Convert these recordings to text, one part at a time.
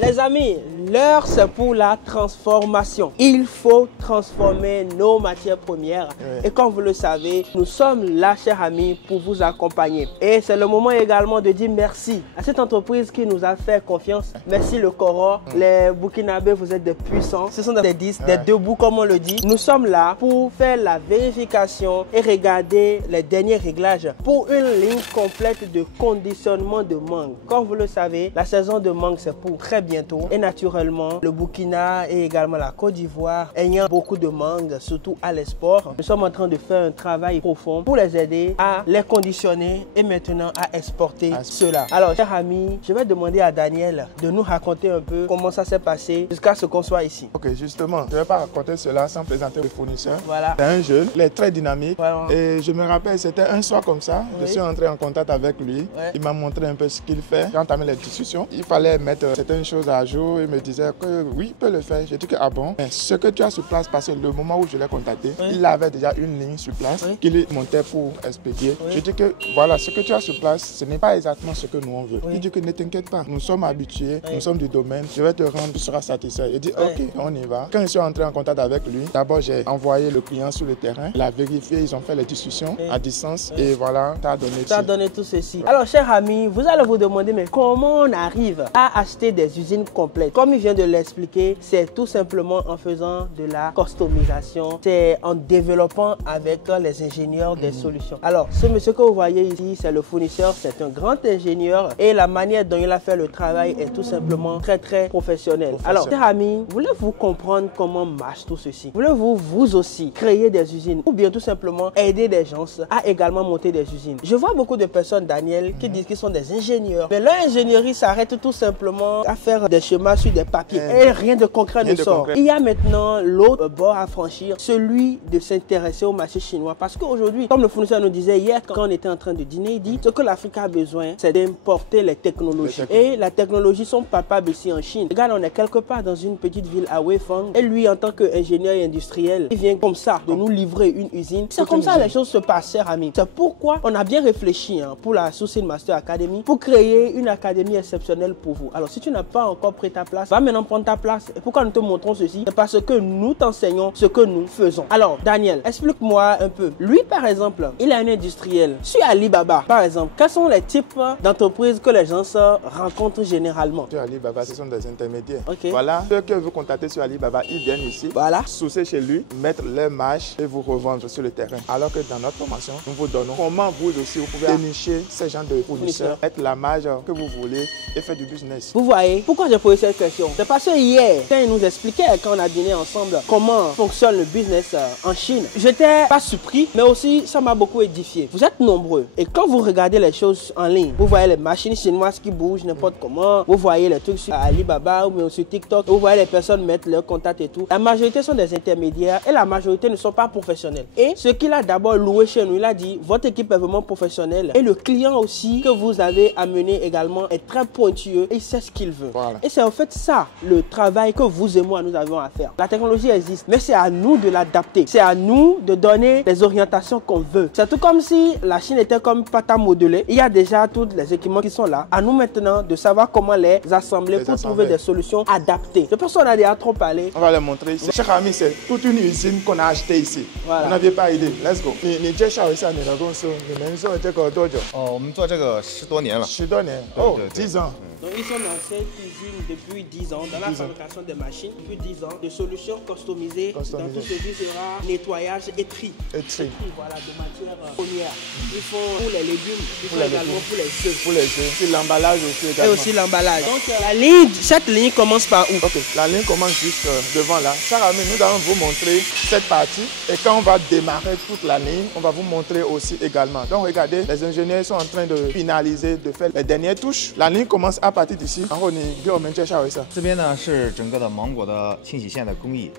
Les amis, l'heure c'est pour la transformation. Il faut transformer nos matières premières. Et comme vous le savez, nous sommes là, chers amis, pour vous accompagner. Et c'est le moment également de dire merci à cette entreprise qui nous a fait confiance. Merci le Coro. Les Burkinabés, vous êtes des puissants. Ce sont des 10, des debout comme on le dit. Nous sommes là pour faire la vérification et regarder les derniers réglages pour une ligne complète de conditionnement de mangue. Comme vous le savez, la saison de mangue c'est pour très bientôt. Et naturellement, le Burkina et également la Côte d'Ivoire ayant beaucoup de mangue, surtout à l'export, nous sommes en train de faire un travail profond pour les aider à les conditionner et maintenant à exporter cela. Alors, chers amis, je vais demander à Daniel de nous raconter un peu comment ça s'est passé jusqu'à ce qu'on soit ici. Ok, justement, je ne vais pas raconter cela sans présenter le fournisseur. Voilà. C'est un jeune, il est très dynamique. Voilà. Et je me rappelle, c'était un soir comme ça, je suis entré en contact avec lui. Il m'a montré un peu ce qu'il fait. J'ai entamé les discussions. Il fallait mettre certaines choses à jour. Il me disait que oui, il peut le faire. J'ai dit que ah bon, mais ce que tu as sur place, parce que le moment où je l'ai contacté, il avait déjà une ligne sur place qu'il montait pour expédier. Je dis que voilà, ce que tu as sur place, ce n'est pas exactement ce que nous on veut. Il dit que ne t'inquiète pas, nous sommes habitués, nous sommes du domaine, je vais te rendre, tu seras satisfait. Il dit ok, on y va. Quand je suis entré en contact avec lui, d'abord j'ai envoyé le client sur le terrain, il a vérifié, ils ont fait les discussions à distance et voilà, tu as donné tout ceci. Alors, chers amis, vous allez vous demander, mais comment on arrive à acheter des usines complètes? Comme il vient de l'expliquer, c'est tout simplement en faisant de la customisation, c'est en développant avec les ingénieurs des solutions. Alors, ce monsieur que vous voyez ici, c'est le fournisseur, c'est un grand ingénieur et la manière dont il a fait le travail est tout simplement très professionnelle. Alors, chers amis, voulez-vous comprendre comment marche tout ceci? Voulez-vous vous aussi créer des usines ou bien tout simplement aider des gens à également monter des usines? Je vois beaucoup de personnes, Daniel, qui disent qu'ils sont des ingénieurs, mais leur ingénierie s'arrête tout simplement à faire des schémas sur des papiers et rien de concret ne sort. Il y a maintenant l'autre bord à franchir, celui de s'intéresser au marché chinois, parce qu'aujourd'hui, comme le fournisseur nous disait hier quand on était en train de dîner, il dit ce que l'Afrique a besoin, c'est d'importer les technologies. Et la technologie sont palpables ici en Chine. Regarde, on est quelque part dans une petite ville à Weifang et lui, en tant qu'ingénieur et industriel, il vient comme ça de nous livrer une usine. C'est comme ça les choses se passent, chers amis. C'est pourquoi on a bien réfléchi pour la Sourcing Master Academy pour créer une académie exceptionnelle pour vous. Alors, si tu n'as pas encore pris ta place, va maintenant prendre ta place. Et pourquoi nous te montrons ceci? C'est parce que nous t'enseignons ce que nous faisons. Alors, Daniel, explique-moi un peu. Lui, par exemple, il est un industriel. Sur Alibaba, par exemple, quels sont les types d'entreprises que les gens se rencontrent généralement? Sur Alibaba, ce sont des intermédiaires. Voilà, ceux que vous contactez sur Alibaba, ils viennent ici, sourcer chez lui, mettre leur marge et vous revendre sur le terrain. Alors que dans notre formation, nous vous donnons comment vous aussi, vous pouvez dénicher ces gens de fournisseurs, mettre la marge que vous voulez et faire du business. Vous voyez, pourquoi j'ai posé cette question? C'est parce que hier, quand il nous expliquait, quand on a dîné ensemble, comment fonctionne le business en Chine, j'étais pas surpris, mais aussi ça m'a beaucoup édifié. Vous êtes nombreux et quand vous regardez les choses en ligne, vous voyez les machines chinoises qui bougent n'importe comment, vous voyez les trucs sur Alibaba ou même sur TikTok, vous voyez les personnes mettre leurs contacts et tout. La majorité sont des intermédiaires et la majorité ne sont pas professionnels. Et ce qu'il a d'abord loué chez nous, il a dit, votre équipe est vraiment professionnelle et le client aussi que vous avez amené également est très pointueux et il sait ce qu'il veut. Et c'est en fait ça le travail que vous et moi nous avons à faire. La technologie existe, mais c'est à nous de l'adapter. C'est à nous de donner les orientations qu'on veut. C'est tout comme si la Chine était comme pâte à modeler. Il y a déjà tous les équipements qui sont là. À nous maintenant de savoir comment les assembler pour trouver des solutions adaptées. Je pense qu'on a déjà trop parlé. On va les montrer ici. Chers amis, c'est toute une usine qu'on a achetée ici. Vous n'aviez pas idée. Let's go. 你介绍一下你的公司，你们做这个多久？我们做这个10多年了。10多年。哦，10 ans。 Donc ils sont dans cette usine depuis 10 ans, dans la fabrication des machines, depuis 10 ans, de solutions customisées. Dans tout ce qui sera nettoyage et tri. Voilà, de matières premières. Ils font pour les légumes, ils font également pour les œufs. Pour les œufs, c'est l'emballage aussi également. Et aussi l'emballage. Donc la ligne, cette ligne commence par où? Ok, la ligne commence juste devant là. Chers amis, nous allons vous montrer cette partie. Et quand on va démarrer toute la ligne, on va vous montrer aussi également. Donc regardez, les ingénieurs sont en train de finaliser, de faire les dernières touches. La ligne commence à partir d'ici. 然后你给我们介绍一下。这边呢是整个的芒果的清洗线的工艺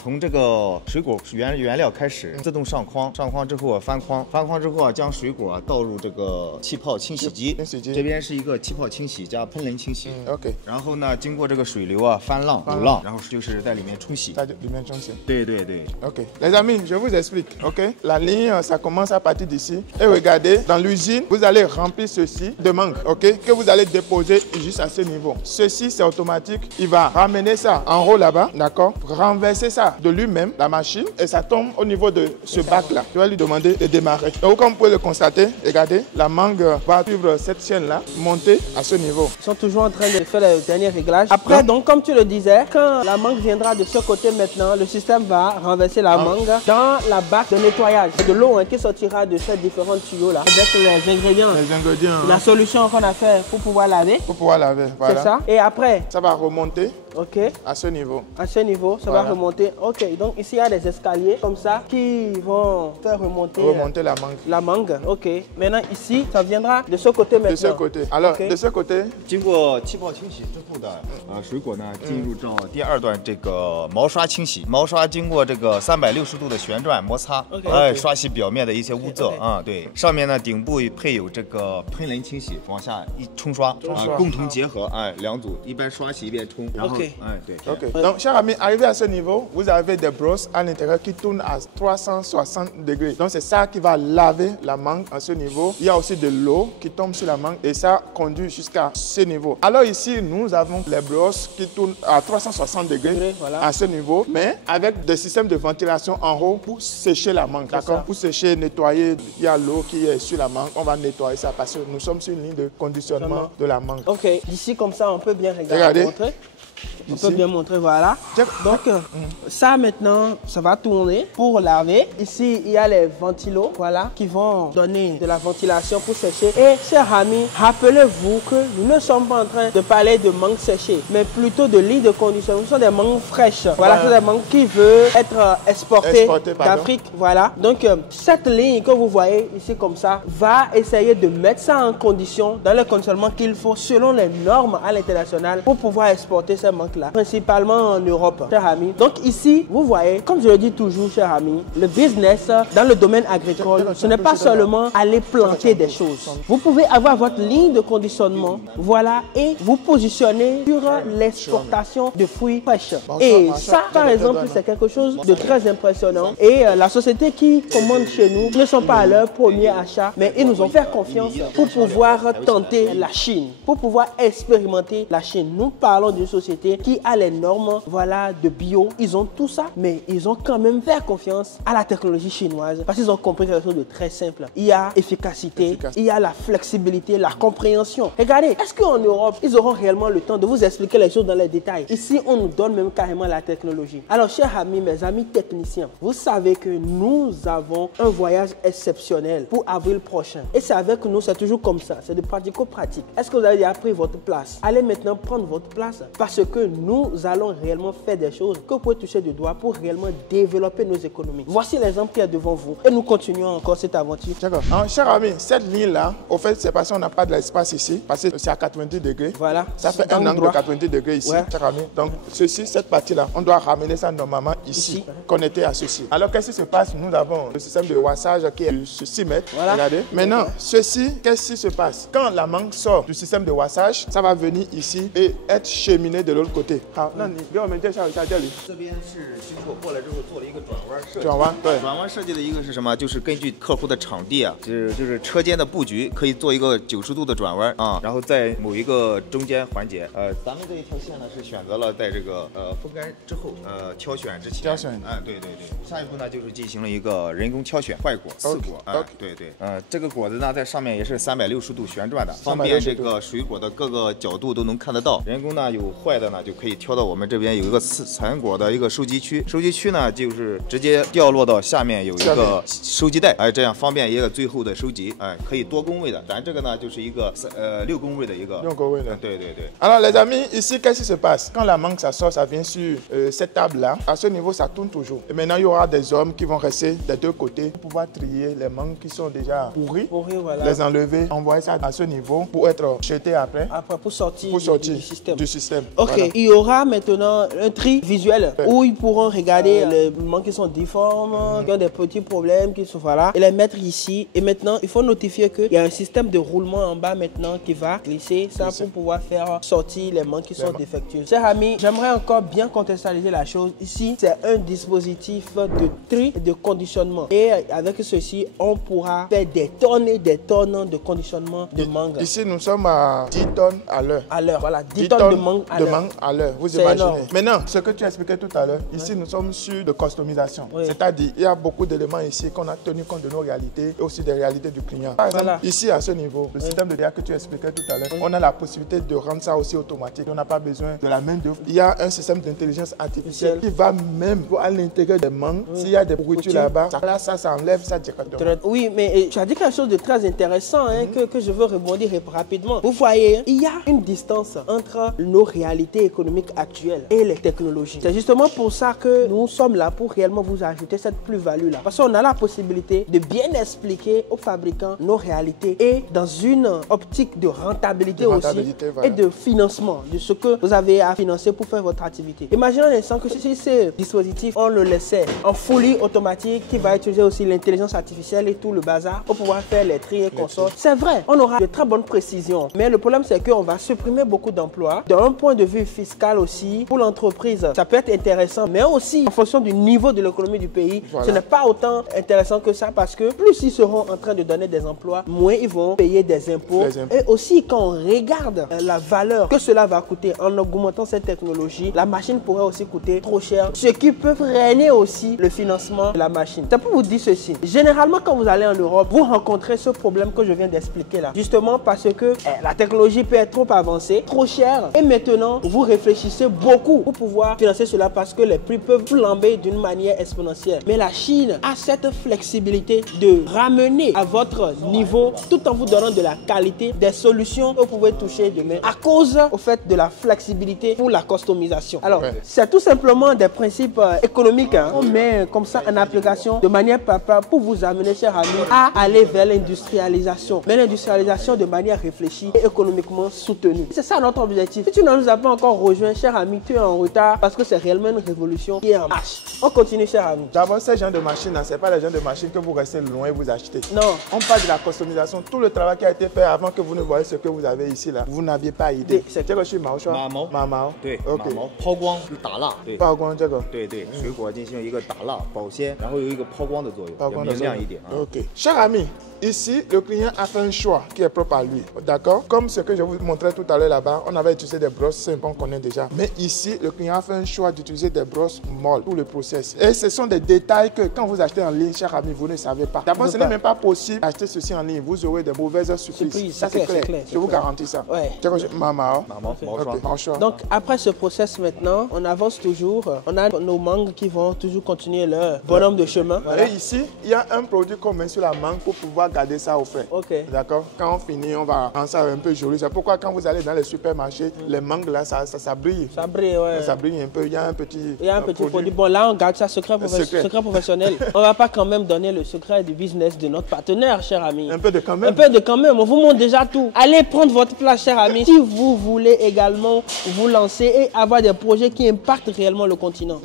从这个水果原料开始，自动上框，上框之后翻框，翻框之后将水果倒入这个气泡清洗机。这边是一个气泡清洗加喷淋清洗。OK。然后呢，经过这个水流翻浪、鼓浪，然后就是在里面冲洗。在里面冲洗。对对对。OK。Les amis, je vous explique. OK。La ligne, ça commence à partir d'ici. Et regardez, dans l'usine, vous allez remplir ceci de mangue. OK。Que vous allez déposer juste à ce niveau. Ceci, c'est automatique. Il va ramener ça en haut là-bas, d'accord? Renverser ça de lui-même, la machine, et ça tombe au niveau de ce bac-là. Tu vas lui demander de démarrer. Donc, comme vous pouvez le constater, regardez, la mangue va suivre cette chaîne-là, monter à ce niveau. Ils sont toujours en train de faire le dernier réglage. Après, donc, comme tu le disais, quand la mangue viendra de ce côté maintenant, le système va renverser la mangue dans la bac de nettoyage. C'est de l'eau qui sortira de ces différents tuyaux-là. Avec les ingrédients. Les ingrédients. La solution qu'on a fait pour pouvoir laver. Pour pouvoir laver, voilà. C'est ça. Et après, ça va remonter. Ok. À ce niveau. À ce niveau, ça va remonter. Ok, donc ici il y a des escaliers comme ça qui vont faire remonter la mangue. La mangue, ok. Maintenant ici, ça viendra de ce côté maintenant. De ce côté. Alors, de ce côté. 经过气泡清洗之后的水果呢，进入到第二段这个毛刷清洗。毛刷经过这个360度的旋转摩擦，刷洗表面的一些污渍啊。对，上面呢顶部配有这个喷轮清洗，往下一冲刷，共同结合，两组一边刷洗一边冲，然后。Ok. Donc, cher ami, arrivé à ce niveau, vous avez des brosses à l'intérieur qui tournent à 360 degrés. Donc, c'est ça qui va laver la mangue à ce niveau. Il y a aussi de l'eau qui tombe sur la mangue et ça conduit jusqu'à ce niveau. Alors ici, nous avons les brosses qui tournent à 360 degrés à ce niveau, mais avec des systèmes de ventilation en haut pour sécher la mangue. D'accord? Pour sécher, nettoyer, il y a l'eau qui est sur la mangue. On va nettoyer ça parce que nous sommes sur une ligne de conditionnement de la mangue. Ok. D'ici, comme ça, on peut bien regarder. On peut bien montrer, voilà. Donc, ça maintenant, ça va tourner pour laver. Ici, il y a les ventilos, voilà, qui vont donner de la ventilation pour sécher. Et, chers amis, rappelez-vous que nous ne sommes pas en train de parler de mangue séchée, mais plutôt de lignes de conditionnement. Ce sont des mangues fraîches. Voilà, c'est des mangues qui veulent être exportées d'Afrique. Voilà. Donc, cette ligne que vous voyez ici comme ça, va essayer de mettre ça en condition, dans le conditionnement qu'il faut, selon les normes à l'international, pour pouvoir exporter ces mangues-là, principalement en Europe, chers amis. Donc ici, vous voyez, comme je le dis toujours, chers amis, le business dans le domaine agricole, ce n'est pas seulement aller planter des choses. Vous pouvez avoir votre ligne de conditionnement, voilà, et vous positionner sur l'exportation de fruits fraîches. Et ça, par exemple, c'est quelque chose de très impressionnant. Et la société qui commande chez nous ne sont pas à leur premier achat, mais ils nous ont fait confiance pour pouvoir tenter la Chine, pour pouvoir expérimenter la Chine. Nous parlons d'une société qui a les normes, voilà, de bio. Ils ont tout ça, mais ils ont quand même fait confiance à la technologie chinoise parce qu'ils ont compris quelque chose de très simple. Il y a efficacité, il y a la flexibilité, la compréhension. Regardez, est-ce qu'en Europe, ils auront réellement le temps de vous expliquer les choses dans les détails? Ici, on nous donne même carrément la technologie. Alors, chers amis, mes amis techniciens, vous savez que nous avons un voyage exceptionnel pour avril prochain. Et c'est avec nous, c'est toujours comme ça, c'est de pratico-pratique. Est-ce que vous avez déjà pris votre place? Allez maintenant prendre votre place parce que nous allons réellement faire des choses que vous pouvez toucher du doigt pour réellement développer nos économies. Voici l'exemple qui est devant vous et nous continuons encore cette aventure. D'accord. Cher ami, cette ligne-là, au fait, c'est parce qu'on n'a pas de l'espace ici, parce que c'est à 90 degrés. Voilà. Ça fait un angle de 90 degrés ici, cher ami. Donc, ceci, cette partie-là, on doit ramener ça normalement ici, connecté à ceci. Alors, qu'est-ce qui se passe? Nous avons le système de wassage qui est sur 6 mètres. Voilà. Regardez. Maintenant, ceci, qu'est-ce qui se passe? Quand la mangue sort du système de wassage, ça va venir ici et être cheminé de l'autre côté. 好，那你给我们介绍一下这里。这边是新货过来之后做了一个转弯设计。转弯，对。转弯设计的一个是什么？就是根据客户的场地啊，就是车间的布局，可以做一个90度的转弯啊，然后在某一个中间环节，咱们这一条线呢是选择了在这个风干之后挑选之前。挑选。对。下一步呢就是进行了一个人工挑选坏果刺果。对。这个果子呢在上面也是360度旋转的，方便这个水果的各个角度都能看得到。人工呢有坏的呢就可以挑到我们这边有一个残果的一个收集区，收集区呢就是直接掉落到下面有一个收集袋，这样方便一个最后的收集，可以多工位的。咱这个呢就是一个6工位的一个。6工位的。对。Alors les amis, ici qu'est-ce qui se passe? Quand la mangue ça sort, ça vient sur cette table là. À ce niveau, ça tourne toujours. Et maintenant il y aura des hommes qui vont rester des deux côtés pour pouvoir trier les mangues qui sont déjà pourries, voilà. Les enlever, envoyer ça à ce niveau pour être jeté après. Pour sortir du système. Du système. Ok, voilà. Et il y aura maintenant un tri visuel où ils pourront regarder les mangues qui sont difformes, qui ont des petits problèmes, qui sont voilà, et les mettre ici. Et maintenant, il faut notifier qu'il y a un système de roulement en bas maintenant qui va glisser ça pour pouvoir faire sortir les mangues qui sont défectueuses. Chers amis, j'aimerais encore bien contextualiser la chose. Ici, c'est un dispositif de tri et de conditionnement. Et avec ceci, on pourra faire des tonnes et des tonnes de conditionnement de mangue. Ici, nous sommes à 10 tonnes à l'heure. À l'heure, voilà, 10 tonnes de mangue à l'heure. Vous imaginez. Énorme. Maintenant, ce que tu expliquais tout à l'heure, ici, nous sommes sur de customisation. C'est-à-dire, il y a beaucoup d'éléments ici qu'on a tenu compte de nos réalités et aussi des réalités du client. Par exemple, ici, à ce niveau, le système de DA que tu expliquais tout à l'heure, on a la possibilité de rendre ça aussi automatique. On n'a pas besoin de la main d'œuvre. Il y a un système d'intelligence artificielle qui va même à l'intérieur des mangues. S'il y a des pourritures là-bas, ça enlève ça directement. Oui, mais tu as dit quelque chose de très intéressant que je veux rebondir rapidement. Vous voyez, il y a une distance entre nos réalités économiques actuelles et les technologies. C'est justement pour ça que nous sommes là pour réellement vous ajouter cette plus-value là. Parce qu'on a la possibilité de bien expliquer aux fabricants nos réalités et dans une optique de rentabilité aussi et de financement de ce que vous avez à financer pour faire votre activité. Imaginez un instant que si ce dispositif, on le laissait en fully automatique qui va utiliser aussi l'intelligence artificielle et tout le bazar pour pouvoir faire les tri et consorts. C'est vrai, on aura de très bonnes précisions. Mais le problème, c'est qu'on va supprimer beaucoup d'emplois. D'un point de vue fiscal aussi, pour l'entreprise, ça peut être intéressant, mais aussi en fonction du niveau de l'économie du pays, ce n'est pas autant intéressant que ça parce que plus ils seront en train de donner des emplois, moins ils vont payer des impôts. Et aussi, quand on regarde la valeur que cela va coûter en augmentant cette technologie, la machine pourrait aussi coûter trop cher, ce qui peut freiner aussi le financement de la machine. C'est pour vous dire ceci. Généralement, quand vous allez en Europe, vous rencontrez ce problème que je viens d'expliquer là. Justement parce que la technologie peut être trop avancée, trop chère. Et maintenant, vous réfléchissez beaucoup pour pouvoir financer cela parce que les prix peuvent flamber d'une manière exponentielle. Mais la Chine a cette flexibilité de ramener à votre niveau, tout en vous donnant de la qualité, des solutions que vous pouvez toucher demain à cause au fait de la flexibilité pour la customisation. Alors, c'est tout simplement des principes économiques. On met comme ça en application de manière pour vous amener, chers amis, à aller vers l'industrialisation. Mais l'industrialisation de manière réfléchie et économiquement soutenue. C'est ça notre objectif. Si tu ne nous as pas encore rejoint, cher ami, tu es en retard parce que c'est réellement une révolution qui est en marche. On continue, cher ami. D'abord, ces gens de machines, ce n'est pas les gens de machines que vous restez loin et vous achetez. Non. On parle de la customisation. Tout le travail qui a été fait avant que vous ne voyez ce que vous avez ici là, vous n'aviez pas idée. C'est这个是毛刷。马毛。对。 OK。抛光打蜡。对。抛光这个。对，水果进行一个打蜡保鲜，然后有一个抛光的作用，抛光的明亮一点。OK。cher ami, ici, le client a fait un choix qui est propre à lui. D'accord? Comme ce que je vous montrais tout à l'heure là-bas, on avait utilisé des brosses simples, on connaît déjà. Mais ici, le client a fait un choix d'utiliser des brosses molles pour le process. Et ce sont des détails que quand vous achetez en ligne, cher ami, vous ne savez pas. D'abord, ce n'est même pas possible d'acheter ceci en ligne. Vous aurez des mauvaises surprises. Ça, c'est clair. Je vous garantis ça. Ouais. Donc, après ce process maintenant, on avance toujours. On a nos mangues qui vont toujours continuer leur bonhomme de chemin. Voilà. Et ici, il y a un produit qu'on met sur la mangue pour pouvoir garder ça au frais. Ok. D'accord? Quand on finit, on va rendre ça un peu joli. C'est pourquoi quand vous allez dans les supermarchés, les mangues là, ça brille. Ça brille, ouais. Ça brille un peu. Il y a un petit, produit. Bon, là, on garde ça secret professionnel. On ne va pas quand même donner le secret du business de notre partenaire, cher ami. Un peu de quand même. Un peu de quand même. On vous montre déjà tout. Allez prendre votre place, cher ami. Si vous voulez également vous lancer et avoir des projets qui impactent réellement le continent.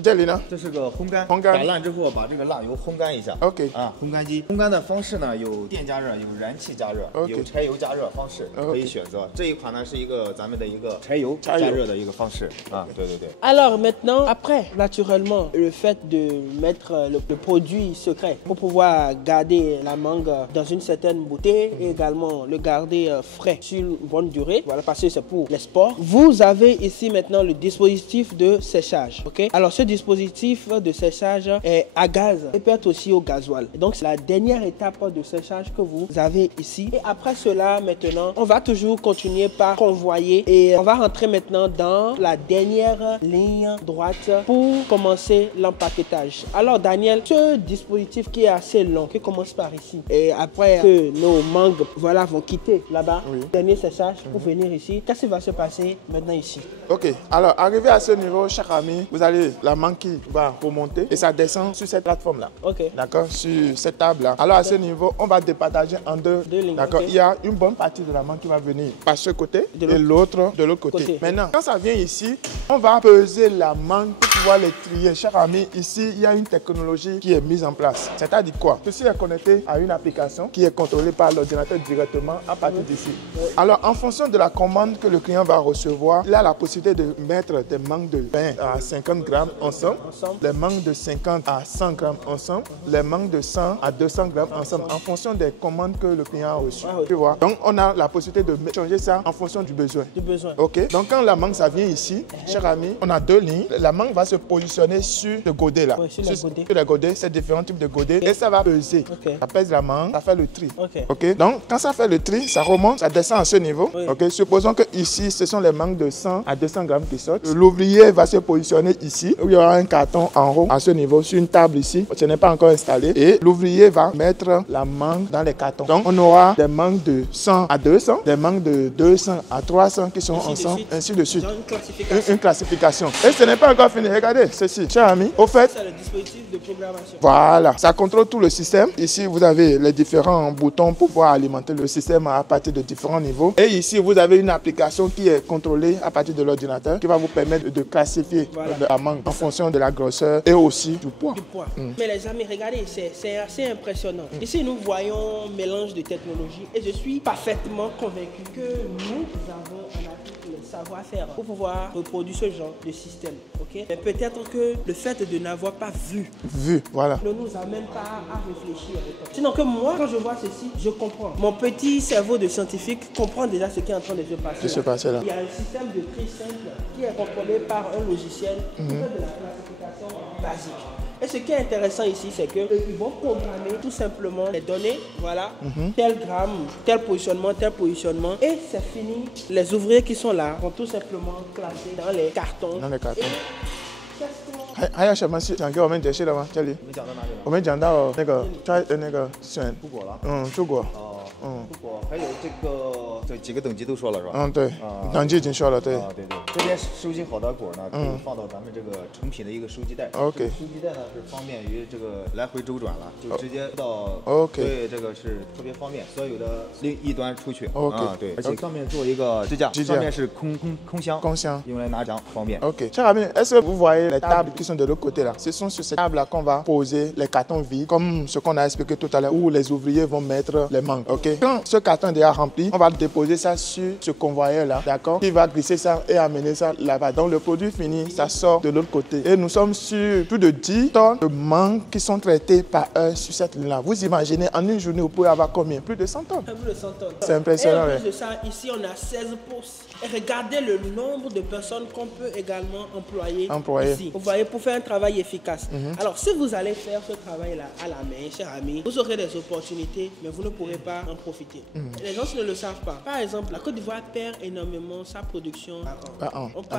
这是个烘干，打烂之后把这个蜡油烘干一下。OK。烘干机。烘干的方式呢，有电加热，有燃气加热，有柴油加热方式可以选择。这一款呢是一个咱们的一个柴油加热的一个方式啊，对。Alors maintenant, après, naturellement, le fait de mettre le produit secret pour pouvoir garder la mangue dans une certaine bouteille et également le garder frais sur une bonne durée, voilà, parce que c'est pour l'export. Vous avez ici maintenant le dispositif de séchage, ok? Alors ce dispositif de séchage est à gaz et peut être aussi au gasoil. Donc c'est la dernière étape de séchage que vous avez ici. Et après cela, maintenant, on va toujours continuer par convoyer et on va rentrer maintenant dans la dernière ligne droite pour commencer l'empaquetage. Alors Daniel, ce dispositif qui est assez long, qui commence par ici, et après que nos mangues vont quitter là-bas, dernier séchage pour venir ici, qu'est-ce qui va se passer maintenant ici? Ok, alors arrivé à ce niveau, cher ami, vous allez la mangue qui va remonter et ça descend sur cette plateforme là. Ok. D'accord, sur cette table là. Alors à ce niveau, on va départager en deux. lignes. D'accord. Okay. Il y a une bonne partie de la mangue qui va venir par ce côté et l'autre de l'autre côté. Maintenant, quand ça vient ici, on va peser la mangue pour pouvoir les trier. Chers amis, ici, il y a une technologie qui est mise en place. C'est-à-dire quoi? Ceci est connecté à une application qui est contrôlée par l'ordinateur directement à partir d'ici. Alors, en fonction de la commande que le client va recevoir, il a la possibilité de mettre des mangues de 20 à 50 grammes ensemble, les mangues de 50 à 100 grammes ensemble, les mangues de 100 à 200 grammes ensemble, en fonction des commandes que le client a reçues. Tu vois? Donc, on a la possibilité de changer ça en fonction du besoin. Ok? Donc, quand la mangue, ça vient ici, chers amis, on a deux lignes. La mangue va se positionner sur le godet là. Sur le godet, c'est différents types de godets. Et ça va peser. Ça pèse la mangue, ça fait le tri. Ok? Donc, quand ça fait le tri, ça remonte, ça descend à ce niveau. Ok? Supposons que ici, ce sont les mangues de 100 à 200 grammes qui sortent. L'ouvrier va se positionner ici, où il y aura un carton en haut, à ce niveau, sur une table ici. Ce n'est pas encore installé. Et l'ouvrier va mettre la mangue dans les cartons. Donc, on aura des mangues de 100 à 200, des mangues de 200 à 300 qui sont ensemble, ainsi de suite. Une classification. Et ce n'est pas encore fini. Regardez ceci, chers amis. Au fait, c'est le dispositif de programmation. Voilà, ça contrôle tout le système. Ici, vous avez les différents boutons pour pouvoir alimenter le système à partir de différents niveaux. Et ici, vous avez une application qui est contrôlée à partir de l'ordinateur qui va vous permettre de classifier la mangue en fonction de la grosseur et aussi du poids. Mais les amis, regardez, c'est assez impressionnant. Ici, nous voyons un mélange de technologies et je suis parfaitement convaincu que nous avons en Afrique le savoir-faire pour pouvoir reproduire ce genre de système. Okay? Mais peut-être que le fait de n'avoir pas vu voilà, ne nous amène pas à réfléchir. Sinon que moi, quand je vois ceci, je comprends. Mon petit cerveau de scientifique comprend déjà ce qui est en train de se passer. Là. Il y a un système de tri simple qui est contrôlé par un logiciel qui fait de la classification basique. Et ce qui est intéressant ici, c'est qu'ils vont programmer tout simplement les données, voilà, tel gramme, tel positionnement, et c'est fini. Les ouvriers qui sont là vont tout simplement classer dans les cartons.还想想给我们解释了吗？这里我们讲到那个选出国了，出国。出国还有这几个等级都说了是吧？对，等级已经说了，对。对。这边收集好的果呢，可以放到咱们这个成品的一个收集袋。OK。收集袋呢是方便于这个来回周转了，就直接到。OK。对，这个是特别方便，所有的另一端出去。OK。对，而且上面做一个支架，上面是空箱，用来拿奖方便。OK。Chers amis, est-ce que vous voyez les tables qui sont de l'autre côté là? Ce sont sur ces tables là qu'on va poser les cartons vides, comme ce qu'on a expliqué tout à l'heure, où les ouvriers vont mettre les mangues. Ok. Quand ce carton est déjà rempli, on va déposer ça sur ce convoyeur là, d'accord? Qui va glisser ça et amener ça là-bas. Donc le produit fini, ça sort de l'autre côté. Et nous sommes sur plus de 10 tonnes de mangues qui sont traitées par heure sur cette ligne là. Vous imaginez, en une journée, vous pouvez avoir combien? Plus de 100 tonnes. Plus de 100 tonnes. C'est impressionnant. Et en plus de ça, ici on a 16 postes. Et regardez le nombre de personnes qu'on peut également employer ici. Vous voyez, pour faire un travail efficace. Alors, si vous allez faire ce travail-là à la main, chers amis, vous aurez des opportunités, mais vous ne pourrez pas en profiter. Les gens ne le savent pas. Par exemple, la Côte d'Ivoire perd énormément sa production par an. La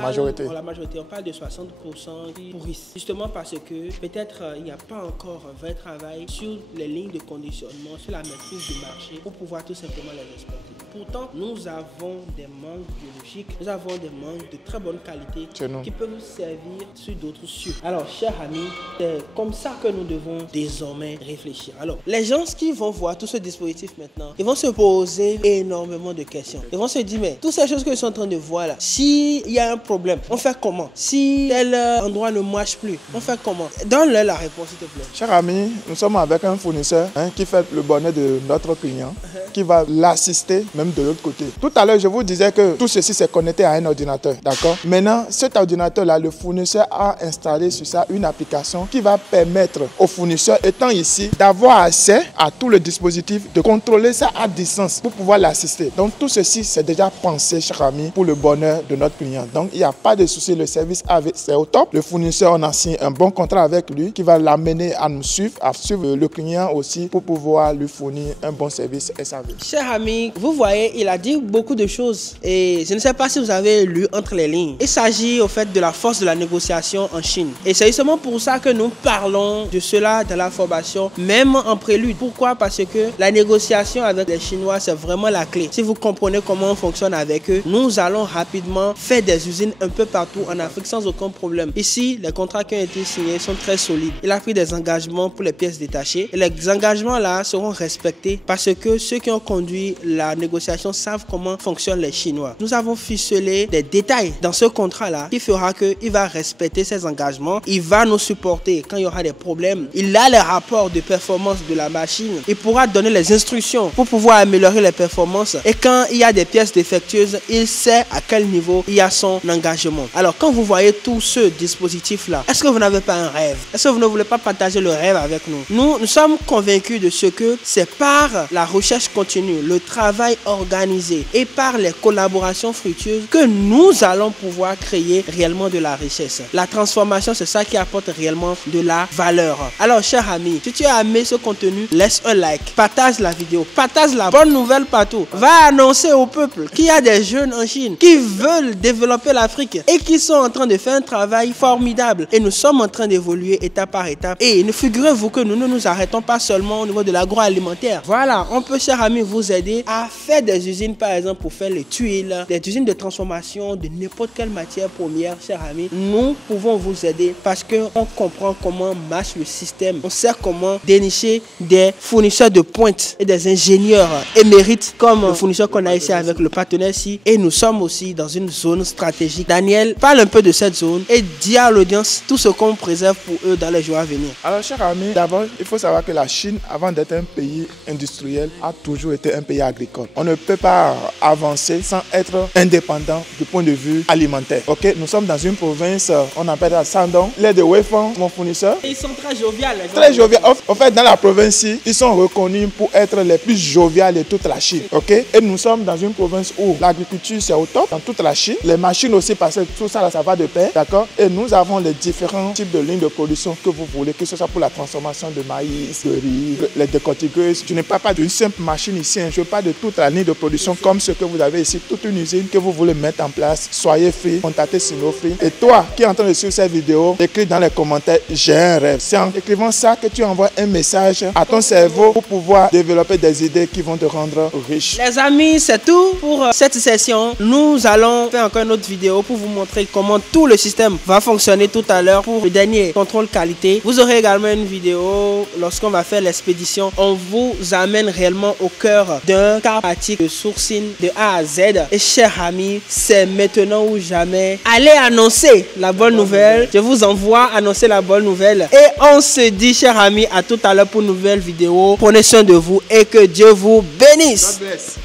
majorité, on parle de 60% qui pourrissent. Justement parce que peut-être il n'y a pas encore un vrai travail sur les lignes de conditionnement, sur la maîtrise du marché pour pouvoir tout simplement les exporter. Pourtant, nous avons des mangues biologiques, nous avons des mangues de très bonne qualité qui peuvent nous servir sur d'autres sucres. Alors, chers amis, c'est comme ça que nous devons désormais réfléchir. Alors, les gens qui vont voir tout ce dispositif maintenant, ils vont se poser énormément de questions. Ils vont se dire, mais toutes ces choses que je suis en train de voir là, s'il y a un problème, on fait comment? Si tel endroit ne marche plus, on fait comment? Donne-leur la réponse, s'il te plaît. Chers amis, nous sommes avec un fournisseur qui fait le bonheur de notre client, qui va l'assister même de l'autre côté. Tout à l'heure, je vous disais que tout ceci s'est connecté à un ordinateur, d'accord? Maintenant, cet ordinateur-là, le fournisseur a installé sur ça une application qui va permettre au fournisseur, étant ici, d'avoir accès à tout le dispositif, de contrôler ça à distance pour pouvoir l'assister. Donc, tout ceci, c'est déjà pensé, cher ami, pour le bonheur de notre client. Donc, il n'y a pas de souci, le service c'est au top. Le fournisseur, on a signé un bon contrat avec lui qui va l'amener à nous suivre, à suivre le client aussi pour pouvoir lui fournir un bon service et service. Cher ami, vous voyez, il a dit beaucoup de choses et je ne sais pas si vous avez lu entre les lignes. Il s'agit au fait de la force de la négociation en Chine. Et c'est justement pour ça que nous parlons de cela dans la formation, même en prélude. Pourquoi? Parce que la négociation avec les Chinois, c'est vraiment la clé. Si vous comprenez comment on fonctionne avec eux, nous allons rapidement faire des usines un peu partout en Afrique sans aucun problème. Ici, les contrats qui ont été signés sont très solides. Il a pris des engagements pour les pièces détachées et les engagements là seront respectés parce que ceux qui ont conduit la négociation savent comment fonctionnent les Chinois. Nous avons ficelé des détails dans ce contrat là qui fera qu'il va respecter ses engagements. Il va nous supporter quand il y aura des problèmes. Il a les rapports de performance de la machine. Il pourra donner les instructions pour pouvoir améliorer les performances. Et quand il y a des pièces défectueuses, il sait à quel niveau il y a son engagement. Alors quand vous voyez tout ce dispositif là, est-ce que vous n'avez pas un rêve? Est-ce que vous ne voulez pas partager le rêve avec nous? Nous sommes convaincus de ce que c'est par la recherche continue, le travail organisé et par les collaborations fructueuses que nous allons pouvoir créer réellement de la richesse. La transformation, c'est ça qui apporte réellement de la valeur. Alors, chers amis, si tu as aimé ce contenu, laisse un like, partage la vidéo, partage la bonne nouvelle partout. Va annoncer au peuple qu'il y a des jeunes en Chine qui veulent développer l'Afrique et qui sont en train de faire un travail formidable. Et nous sommes en train d'évoluer étape par étape. Et ne figurez-vous que nous ne nous arrêtons pas seulement au niveau de l'agroalimentaire. Voilà, on peut, chers amis, vous aider à faire des usines, par exemple, pour faire les tuiles, des usines de transformation de n'importe quelle matière première, chers amis. Nous pouvons vous aider parce qu'on comprend comment marche le système. On sait comment dénicher des fournisseurs de pointe et des ingénieurs émérites comme le fournisseur qu'on a ici avec le partenaire ici. Et nous sommes aussi dans une zone stratégique. Daniel parle un peu de cette zone et dit à l'audience tout ce qu'on préserve pour eux dans les jours à venir. Alors, chers amis, d'abord, il faut savoir que la Chine, avant d'être un pays industriel, a toujours été un pays agricole. On ne peut pas avancer sans être indépendant du point de vue alimentaire. Ok, nous sommes dans une province, on appelle ça Shandong. Les de Weifang, mon fournisseur. Ils sont très joviaux. Très jovial. En fait, dans la province, ils sont reconnus pour être les plus joviales de toute la Chine. Ok, et nous sommes dans une province où l'agriculture c'est au top dans toute la Chine. Les machines aussi, parce que tout ça, là, ça va de pair. D'accord. Et nous avons les différents types de lignes de production que vous voulez, que ce soit pour la transformation de maïs, de riz, les décortiqueuses. Je ne parle pas d'une simple machine ici, je parle de toute la ligne de production comme ce que vous avez ici, toute une usine que vous voulez mettre en place. Soyez free, contactez Sinofree. Et toi qui es en train de suivre cette vidéo, écris dans les commentaires, j'ai un rêve. C'est en écrivant ça que tu envoies un message à ton cerveau pour pouvoir développer des idées qui vont te rendre riche. Les amis, c'est tout pour cette session. Nous allons faire encore une autre vidéo pour vous montrer comment tout le système va fonctionner tout à l'heure pour le dernier contrôle qualité. Vous aurez également une vidéo lorsqu'on va faire l'expédition. On vous amène réellement au cœur d'un cas pratique de sourcing de A à Z. Et chers amis, c'est maintenant ou jamais. Allez annoncer la bonne nouvelle. Je vous envoie annoncer la bonne nouvelle. Et on se dit, chers amis, à tout à l'heure pour une nouvelle vidéo. Prenez soin de vous et que Dieu vous bénisse. God bless.